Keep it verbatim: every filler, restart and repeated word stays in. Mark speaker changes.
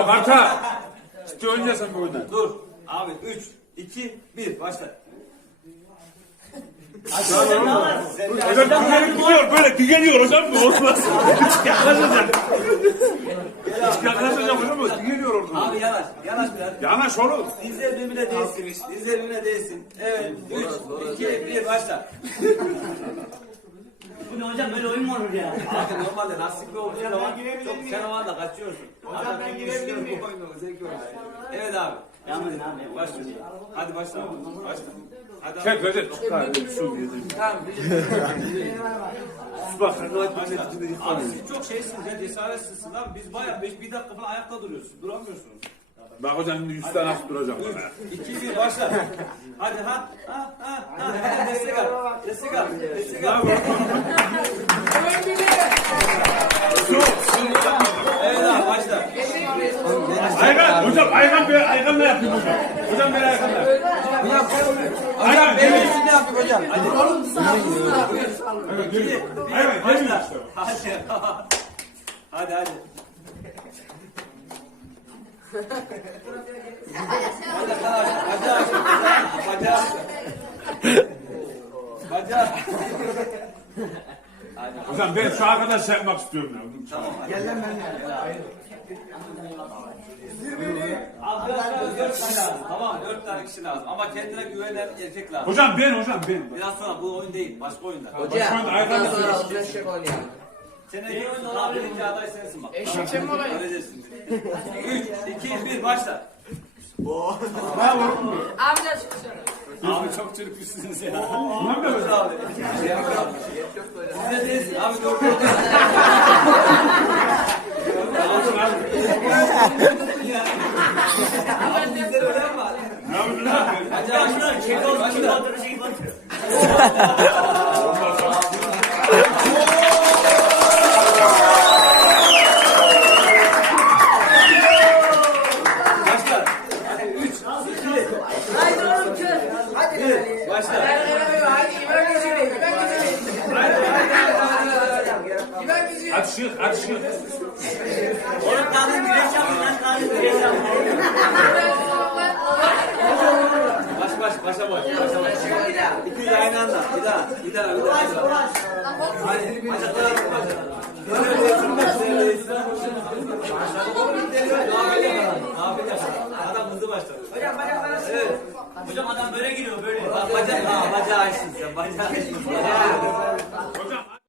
Speaker 1: Marta. İşte oynayacaksın bu oyunu.
Speaker 2: Dur. Abi üç, iki, bir başla.
Speaker 1: Hocam güvenip gidiyor böyle bir geliyor hocam bu olmaz. Hiç yaklaşacak. Hiç yaklaşacak hocam bu bir geliyor orada.
Speaker 2: Abi yanaş, yanaş biraz.
Speaker 1: Yanaş oğlum.
Speaker 2: Dizler birbirine değsin. Dizler birbirine değsin. Evet. üç, iki, bir başla.
Speaker 3: Bu ne hocam, böyle oyun mu olur ya?
Speaker 2: Abi normalde nasipli olacak ama çok sen o anda kaçıyorsun. Hocam ben girebilirim bu oyunu. Zevk olur. Evet abi.
Speaker 3: Yalnız abi.
Speaker 2: Başlıyoruz. Hadi başla abi. Başla. Hadi abi.
Speaker 1: Çek Recep. Su yedim.
Speaker 2: Tamam.
Speaker 1: Bak.
Speaker 2: Abi siz çok şeysiniz ya, cesaretsizsiniz abi. Biz bayağı beş bir dakika falan ayakta duruyorsunuz. Duramıyorsunuz.
Speaker 1: Bak hocam şimdi yüz tane nasıl duracağım bana.
Speaker 2: İki bir başla. Hadi ha ha ha ha. Hadi destek al. Destek al. Destek al. Evet abi başla.
Speaker 1: Aygan hocam Aygan be Aygan'la yapayım hocam. Hocam ben Aygan'la.
Speaker 2: Hocam benim için ne yapayım hocam? Hadi.
Speaker 1: Evet geliyor. Evet
Speaker 2: Başla.
Speaker 1: geliyor işte.
Speaker 2: Hadi. Hadi hadi. Bacağı aç. Bacağı aç. Bacağı aç.
Speaker 1: Hocam ben şu arkadaş şey yapmak istiyorum ya.
Speaker 2: Tamam. Gel lan ben Arkadaşlar dört kişi lazım. Tamam dört tane kişi lazım. Ama kendine güvenen erkek lazım.
Speaker 1: Hocam ben hocam ben.
Speaker 2: Biraz sonra bu oyun değil. Başka oyunlar.
Speaker 1: Başka oyunda Aygan'la yapıyoruz.
Speaker 2: Seneki oyunda olan birinci aday sensin bak.
Speaker 4: Eşek sen mi olayım?
Speaker 2: Öğrenirsin. üç, iki, bir başla.
Speaker 4: Amca çıksana.
Speaker 2: Abi çok çırpmışsınız ya.
Speaker 1: Ulan be hocam.
Speaker 2: Abi. Siz de değilsin. Abi çok kötü. Abi bizde öyle ama.
Speaker 1: Ne yapıyorsun lan?
Speaker 2: Hadi başla.
Speaker 3: Çek olsun, çek olsun, şeyi batırıyor.
Speaker 2: Başla. üç, iki,
Speaker 4: Haydi oğlum kız. Hadi.
Speaker 2: bir başla.
Speaker 4: Hadi İbrahim gidelim. İbrahim gidelim.
Speaker 1: Hadi şık hadi şık.
Speaker 3: Oğlum daha da güreş yapın lan, daha da güreş yapın.
Speaker 2: Baş baş başa baş. Başa baş. İki aynı anda. Bir daha. Bir daha. Bir daha. Bir daha. Hadi. Bacaklara vur bacaklara. Ne yapacağız? Adam hızlı başladı.
Speaker 4: Hocam bacaklara sıkı.
Speaker 2: Evet.
Speaker 3: Hocam adam böyle giriyor, böyle.
Speaker 2: Bak bacak. Ha bacağı açtın sen. Bacağı açtın.
Speaker 1: Hocam